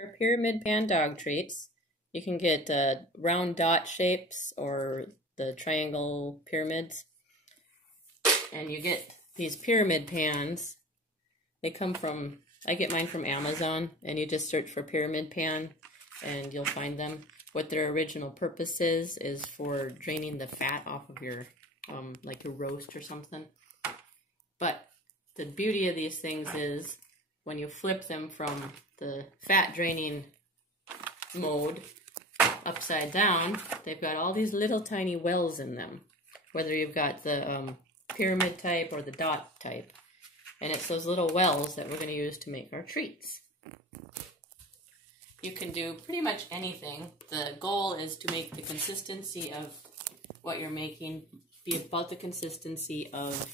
Our pyramid pan dog treats. You can get round dot shapes or the triangle pyramids. And you get these pyramid pans. They come from, I get mine from Amazon, and you just search for pyramid pan and you'll find them. What their original purpose is for draining the fat off of your, like your roast or something. But the beauty of these things is when you flip them from the fat draining mode upside down, they've got all these little tiny wells in them, whether you've got the pyramid type or the dot type. And it's those little wells that we're going to use to make our treats. You can do pretty much anything. The goal is to make the consistency of what you're making be about the consistency of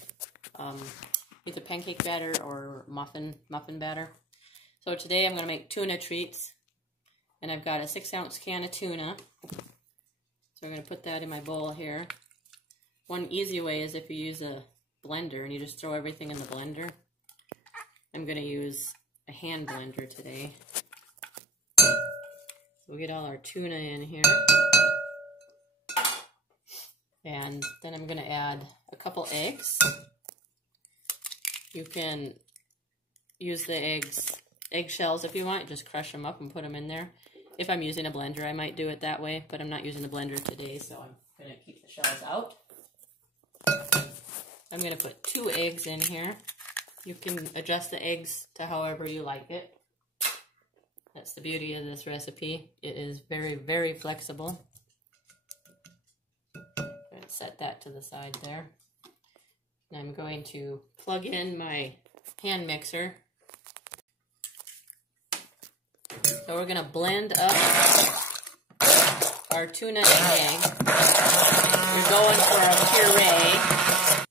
either pancake batter or muffin batter. So today I'm going to make tuna treats, and I've got a 6-ounce can of tuna. So I'm going to put that in my bowl here. One easy way is if you use a blender and you just throw everything in the blender. I'm going to use a hand blender today. So we'll get all our tuna in here. And then I'm going to add a couple eggs. You can use the eggshells if you want. Just crush them up and put them in there. If I'm using a blender, I might do it that way, but I'm not using the blender today, so I'm going to keep the shells out. I'm going to put 2 eggs in here. You can adjust the eggs to however you like it. That's the beauty of this recipe. It is very, very flexible. I'm going to set that to the side there. And I'm going to plug in my hand mixer. So we're going to blend up our tuna and egg. We're going for a puree.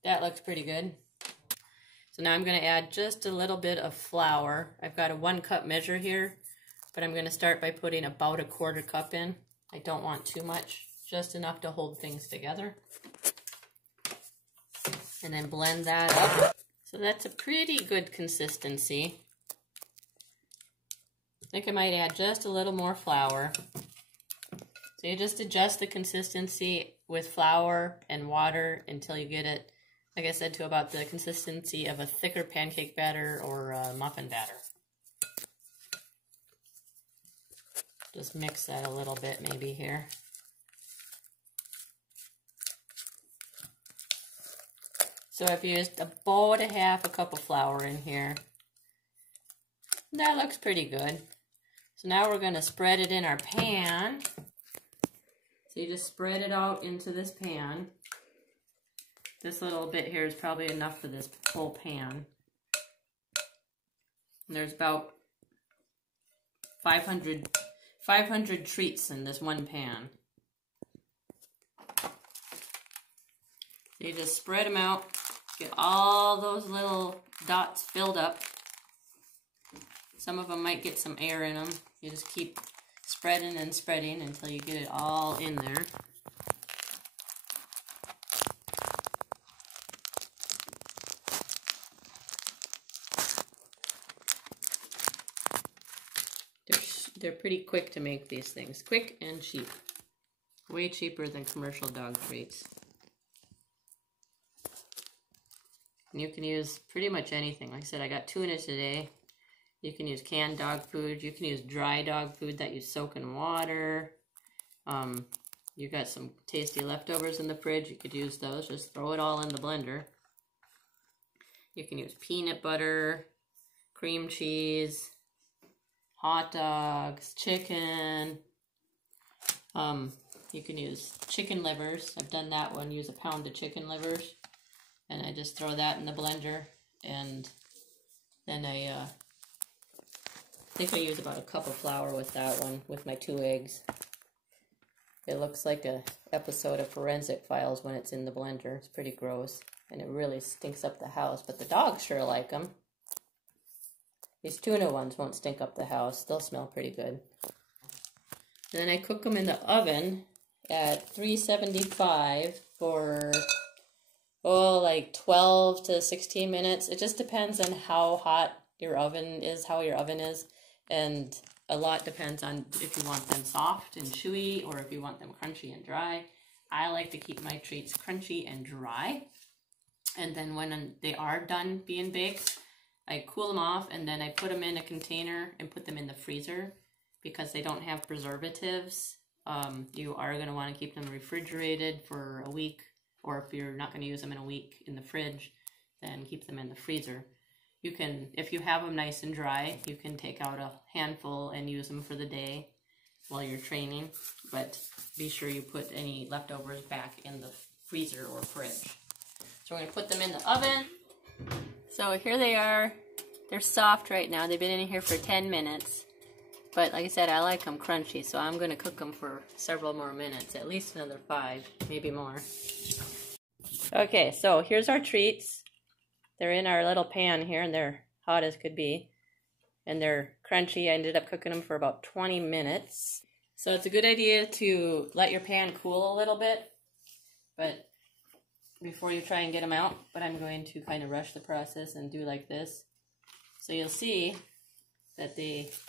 That looks pretty good. So now I'm going to add just a little bit of flour. I've got a 1 cup measure here, but I'm going to start by putting about a 1/4 cup in. I don't want too much, just enough to hold things together. And then blend that up. So that's a pretty good consistency. I think I might add just a little more flour. So you just adjust the consistency with flour and water until you get it, like I said, to about the consistency of a thicker pancake batter or a muffin batter. Just mix that a little bit maybe here. So I've used about a 1/2 cup of flour in here. That looks pretty good. So now we're going to spread it in our pan. So you just spread it out into this pan. This little bit here is probably enough for this whole pan. And there's about 500 treats in this one pan. So you just spread them out, get all those little dots filled up. Some of them might get some air in them. You just keep spreading and spreading until you get it all in there. They're pretty quick to make these things. Quick and cheap. Way cheaper than commercial dog treats. And you can use pretty much anything. Like I said, I got tuna today. You can use canned dog food. You can use dry dog food that you soak in water. You got some tasty leftovers in the fridge. You could use those. Just throw it all in the blender. You can use peanut butter, cream cheese, hot dogs, chicken. You can use chicken livers. I've done that one. Use a pound of chicken livers. And I just throw that in the blender. And then I think I use about a cup of flour with that one, with my 2 eggs. It looks like an episode of Forensic Files when it's in the blender. It's pretty gross. And it really stinks up the house. But the dogs sure like them. These tuna ones won't stink up the house. They'll smell pretty good. And then I cook them in the oven at 375 for, like 12 to 16 minutes. It just depends on how hot your oven is, and A lot depends on if you want them soft and chewy or if you want them crunchy and dry. I like to keep my treats crunchy and dry. And then when they are done being baked, I cool them off and then I put them in a container and put them in the freezer because they don't have preservatives. You are going to want to keep them refrigerated for a week, or if you're not going to use them in a week in the fridge, then keep them in the freezer. You can, if you have them nice and dry, you can take out a handful and use them for the day while you're training, but be sure you put any leftovers back in the freezer or fridge. So we're going to put them in the oven. So here they are. They're soft right now. They've been in here for 10 minutes. But like I said, I like them crunchy, so I'm going to cook them for several more minutes, at least another 5, maybe more. Okay, so here's our treats. They're in our little pan here, and they're hot as could be. And they're crunchy. I ended up cooking them for about 20 minutes. So it's a good idea to let your pan cool a little bit, but before you try and get them out. But I'm going to kind of rush the process and do like this. So you'll see that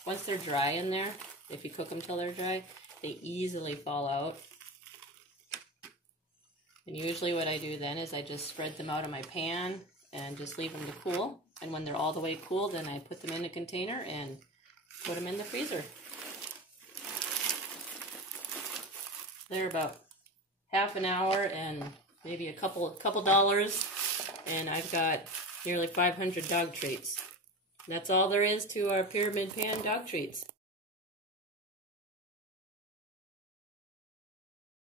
once they're dry in there, if you cook them till they're dry, they easily fall out. And usually what I do then is I just spread them out of my pan and just leave them to cool. And when they're all the way cool, then I put them in a container and put them in the freezer. They're about half an hour and maybe a couple dollars, and I've got nearly 500 dog treats. That's all there is to our Pyramid Pan dog treats.